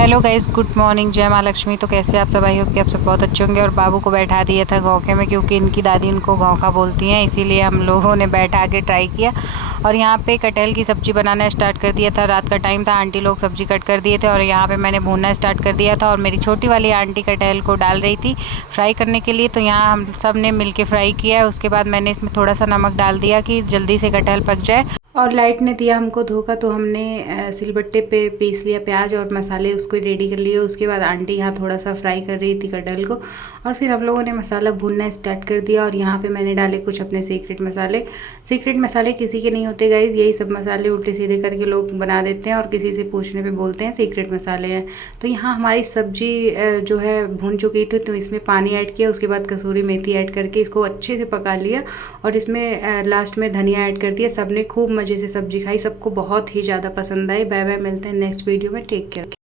Hello guys, good morning, जय माँ लक्ष्मी। तो कैसे आप सब? आई होप कि आप सब बहुत अच्छे होंगे। और बाबू को बैठा दिया था घोंके में, क्योंकि इनकी दादी इनको घोंका बोलती हैं, इसीलिए हम लोगों ने बैठा के ट्राई किया। और यहाँ पे कटहल की सब्ज़ी बनाना स्टार्ट कर दिया था। रात का टाइम था, आंटी लोग सब्ज़ी कट कर दिए थे और यहाँ पे मैंने भूनना स्टार्ट कर दिया था। और मेरी छोटी वाली आंटी कटहल को डाल रही थी फ्राई करने के लिए, तो यहाँ हम सब ने मिल के फ्राई किया है। उसके बाद मैंने इसमें थोड़ा सा नमक डाल दिया कि जल्दी से कटहल पक जाए। और लाइट ने दिया हमको धोखा, तो हमने सिलबट्टे पे पीस लिया प्याज और मसाले, उसको रेडी कर लिए। उसके बाद आंटी यहाँ थोड़ा सा फ्राई कर रही थी कटहल को, और फिर हम लोगों ने मसाला भूनना स्टार्ट कर दिया। और यहाँ पे मैंने डाले कुछ अपने सीक्रेट मसाले। सीक्रेट मसाले किसी के नहीं होते गाइज, यही सब मसाले उल्टे सीधे करके लोग बना देते हैं और किसी से पूछने पे बोलते हैं सीक्रेट मसाले हैं। तो यहाँ हमारी सब्जी जो है भून चुकी थी, तो इसमें पानी ऐड किया। उसके बाद कसूरी मेथी ऐड करके इसको अच्छे से पका लिया और इसमें लास्ट में धनिया ऐड कर दिया। सबने खूब मज़े से सब्जी खाई, सबको बहुत ही ज़्यादा पसंद आई। बाय बाय, मिलते हैं नेक्स्ट वीडियो में। Take care.